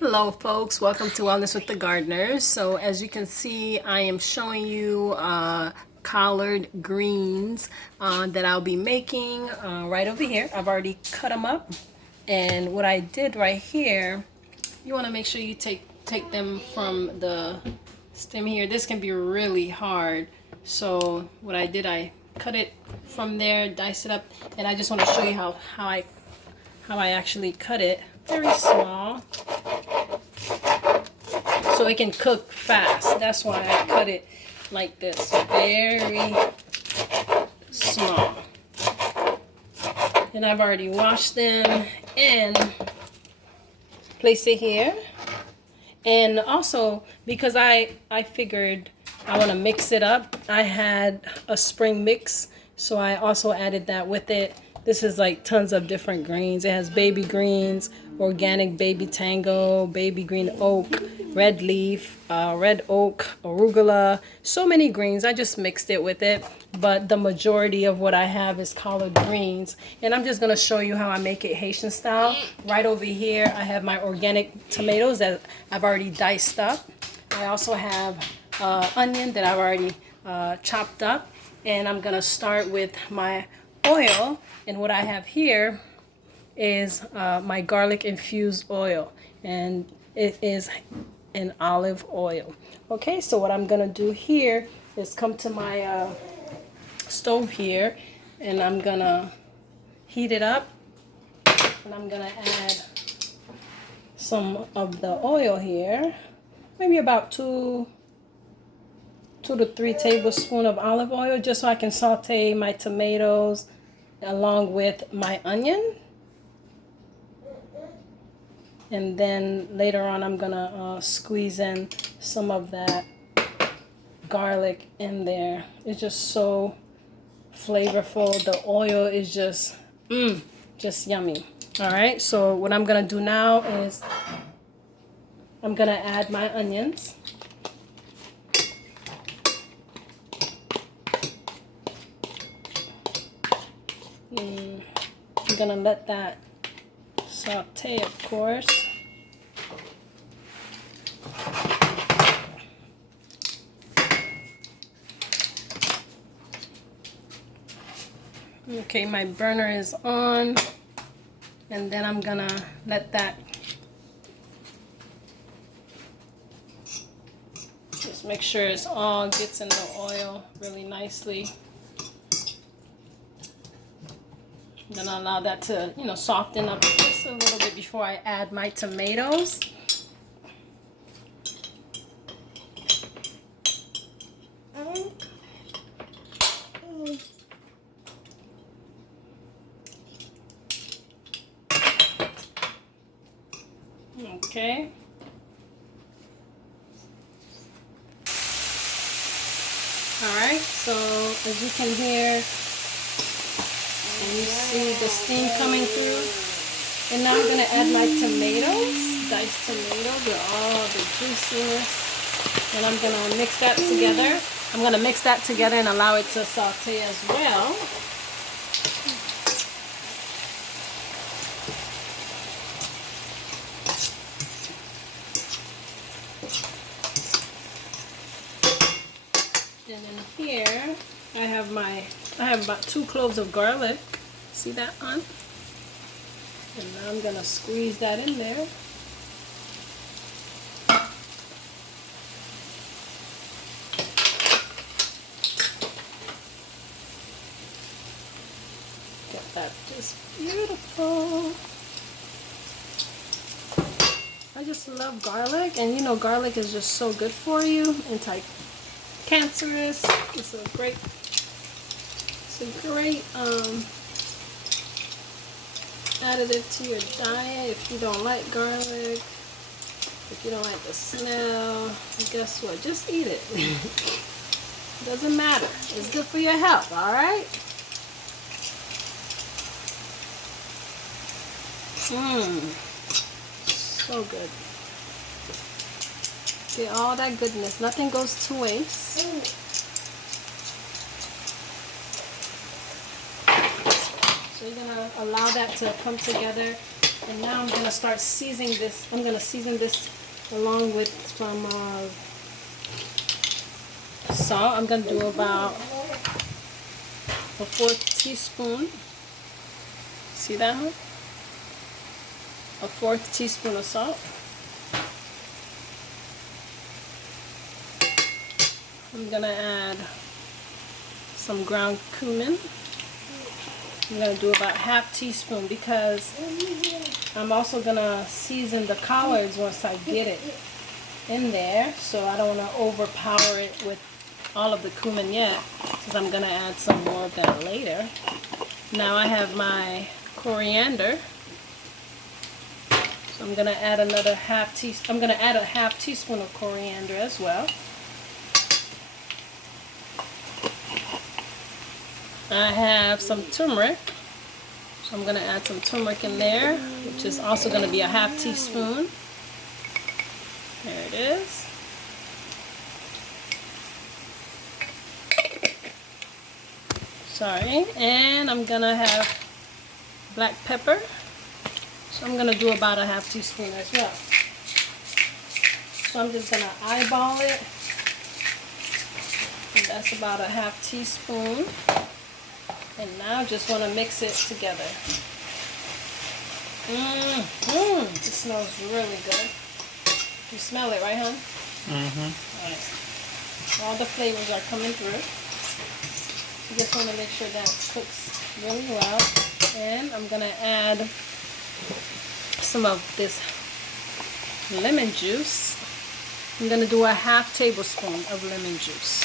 Hello folks, welcome to Wellness with the Gardeners. So as you can see, I am showing you collard greens that I'll be making right over here. I've already cut them up, and what I did right here, you want to make sure you take them from the stem here. This can be really hard, so what I did, I cut it from there, dice it up, and I just want to show you how I actually cut it. Very small, so it can cook fast. That's why I cut it like this, very small. And I've already washed them and place it here. And also, because I figured I want to mix it up, I had a spring mix, so I also added that with it. This is like tons of different greens. It has baby greens, organic baby tango, baby green oak, red leaf, red oak, arugula, so many greens. I just mixed it with it, but the majority of what I have is collard greens. And I'm just gonna show you how I make it Haitian style. Right over here, I have my organic tomatoes that I've already diced up. I also have onion that I've already chopped up. And I'm gonna start with my oil, and what I have here is my garlic infused oil, and it is an olive oil. Okay, so what I'm gonna do here is come to my stove here, and I'm gonna heat it up, and I'm gonna add some of the oil here, maybe about 2 to 3 tablespoons of olive oil, just so I can saute my tomatoes along with my onion. And then later on, I'm gonna squeeze in some of that garlic in there. It's just so flavorful. The oil is just yummy. All right, so what I'm gonna do now is I'm gonna add my onions. I'm gonna let that saute, of course. Okay, my burner is on, and then I'm gonna let that just make sure it's all gets in the oil really nicely. I'm gonna allow that to, soften up just a little bit before I add my tomatoes. Okay. All right, so as you can hear, and you see the steam coming through. And now I'm going to add my tomatoes, diced tomatoes with all the juiciness. And I'm going to mix that together. I'm going to mix that together and allow it to saute as well. And then here I have about 2 cloves of garlic. See that on? And now I'm gonna squeeze that in there. Get that just beautiful. I just love garlic, and garlic is just so good for you. Anti-cancerous. It's a great additive to your diet. If you don't like garlic, if you don't like the smell, guess what? Just eat it. Doesn't matter. It's good for your health, all right? So good. See all that goodness. Nothing goes to waste. So you're gonna allow that to come together And now I'm gonna start seasoning this. I'm gonna season this along with some salt. I'm gonna do about a 4th teaspoon. See that one? A 4th teaspoon of salt. I'm gonna add some ground cumin. I'm gonna do about 1/2 teaspoon because I'm also gonna season the collards once I get it in there, so I don't want to overpower it with all of the cumin yet, because I'm gonna add some more of that later. Now I have my coriander, so I'm gonna add another 1/2 teaspoon. I'm gonna add a 1/2 teaspoon of coriander as well. I have some turmeric, so I'm gonna add some turmeric in there, which is also gonna be a 1/2 teaspoon. There it is. Sorry, and I'm gonna have black pepper, so I'm gonna do about a 1/2 teaspoon as well. So I'm just gonna eyeball it, and that's about a 1/2 teaspoon. And now just want to mix it together. It smells really good. You smell it, right, hon? Alright. All the flavors are coming through. You just want to make sure that cooks really well. And I'm going to add some of this lemon juice. I'm going to do a 1/2 tablespoon of lemon juice.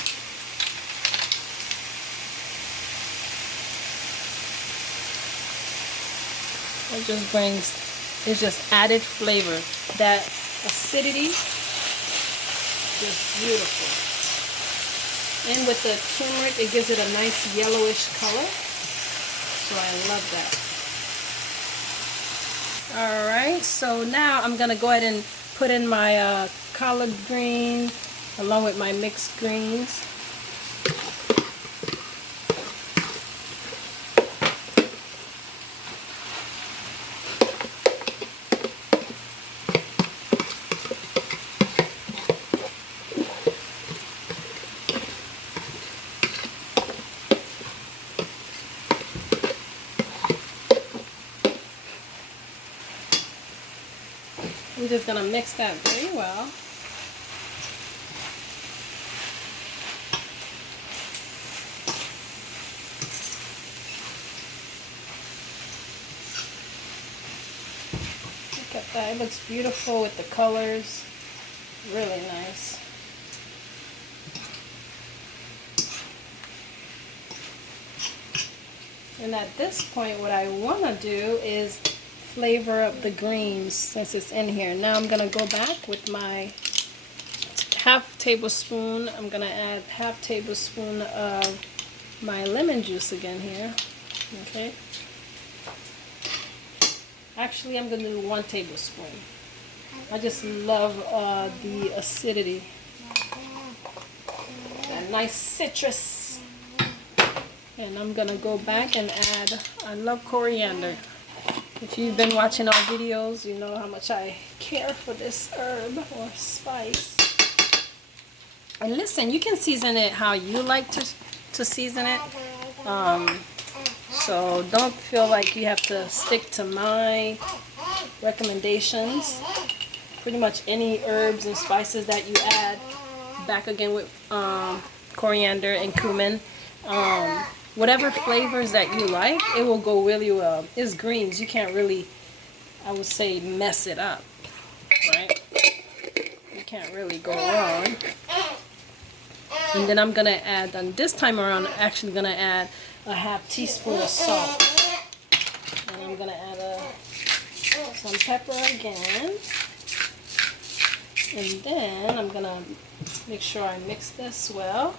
It just added flavor. That acidity, just beautiful. And with the turmeric, it gives it a nice yellowish color. So I love that. Alright, so now I'm going to go ahead and put in my collard greens along with my mixed greens. I'm just going to mix that very well. Look at that. It looks beautiful with the colors. Really nice. And at this point, what I want to do is flavor up the greens since it's in here. Now I'm going to go back with my 1/2 tablespoon. I'm going to add 1/2 tablespoon of my lemon juice again here. Okay. Actually, I'm going to do 1 tablespoon. I just love the acidity. That nice citrus. And I'm going to go back and add, I love coriander. If you've been watching our videos, you know how much I care for this herb or spice. And listen, you can season it how you like to season it. So don't feel like you have to stick to my recommendations. Pretty much any herbs and spices that you add, back again with coriander and cumin. Whatever flavors that you like, it will go really well. It's greens. You can't really, I would say, mess it up, right? You can't really go wrong. And then I'm going to add, and this time around, I'm actually going to add a 1/2 teaspoon of salt. And I'm going to add some pepper again. And then I'm going to make sure I mix this well.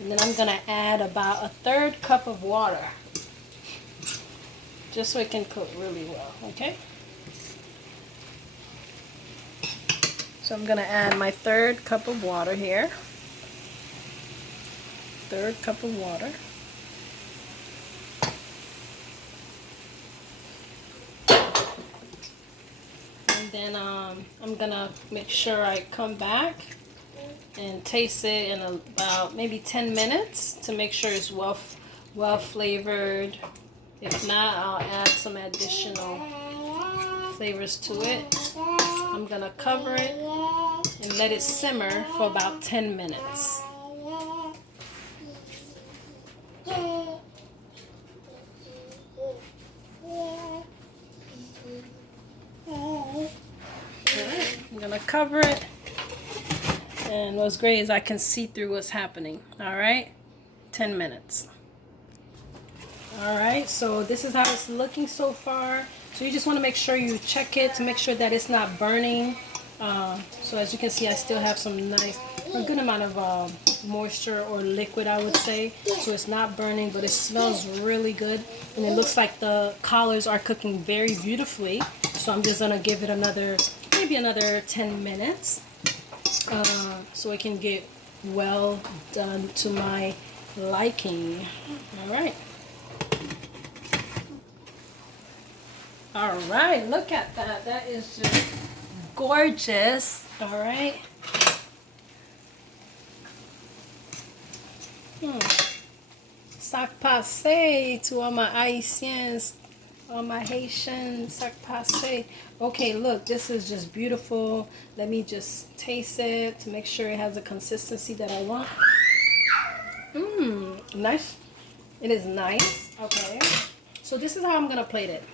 And then I'm going to add about 1/3 cup of water, just so it can cook really well, okay? So I'm going to add my 1/3 cup of water here. 1/3 cup of water. Then I'm gonna make sure I come back and taste it in about maybe 10 minutes to make sure it's well flavored. If not, I'll add some additional flavors to it. I'm gonna cover it and let it simmer for about 10 minutes. Alright, I'm gonna cover it. And what's great is I can see through what's happening. Alright, 10 minutes. Alright, so this is how it's looking so far. So you just want to make sure you check it to make sure that it's not burning. So as you can see, I still have a good amount of moisture or liquid, I would say. So it's not burning, but it smells really good. And it looks like the collards are cooking very beautifully. So I'm just going to give it maybe another 10 minutes. So it can get well done to my liking. Alright. Alright, look at that. That is just gorgeous. Alright. Sac passe to all my Haitians, all my Haitian sac passe. Okay, look, this is just beautiful. Let me just taste it to make sure it has the consistency that I want. Nice. It is nice. Okay. So this is how I'm gonna plate it.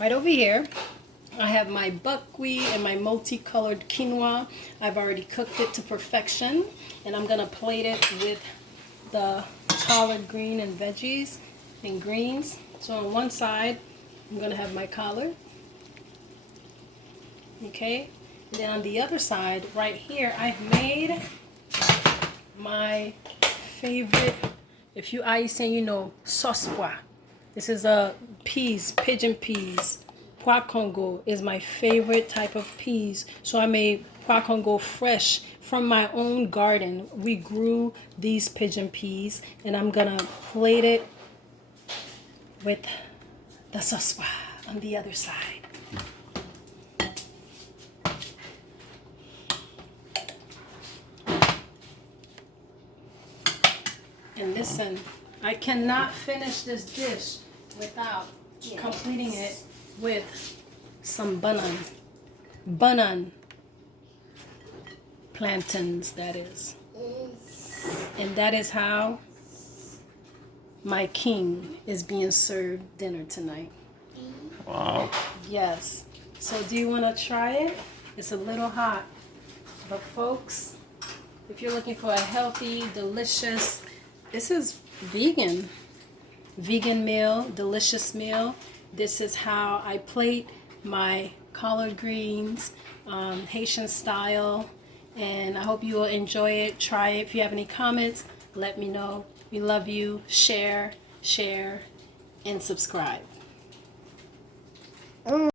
Right over here, I have my buckwheat and my multicolored quinoa. I've already cooked it to perfection, and I'm gonna plate it with the collard green and veggies and greens. So on one side, I'm gonna have my collard. Okay, and then on the other side, right here, I've made my favorite. If you Haitian, you know sauce pois. This is peas, pigeon peas. Pois Congo is my favorite type of peas. So I made pois Congo fresh from my own garden. We grew these pigeon peas, and I'm gonna plate it with the sauce pois on the other side. And listen, I cannot finish this dish without completing it with some banan plantains, that is. And that is how my king is being served dinner tonight. Wow. Yes. So do you want to try it? It's a little hot, but folks, if you're looking for a healthy, delicious, this is vegan meal, delicious meal. This is how I plate my collard greens, Haitian style, and I hope you will enjoy it. Try it. If you have any comments, let me know. We love you. Share, and subscribe.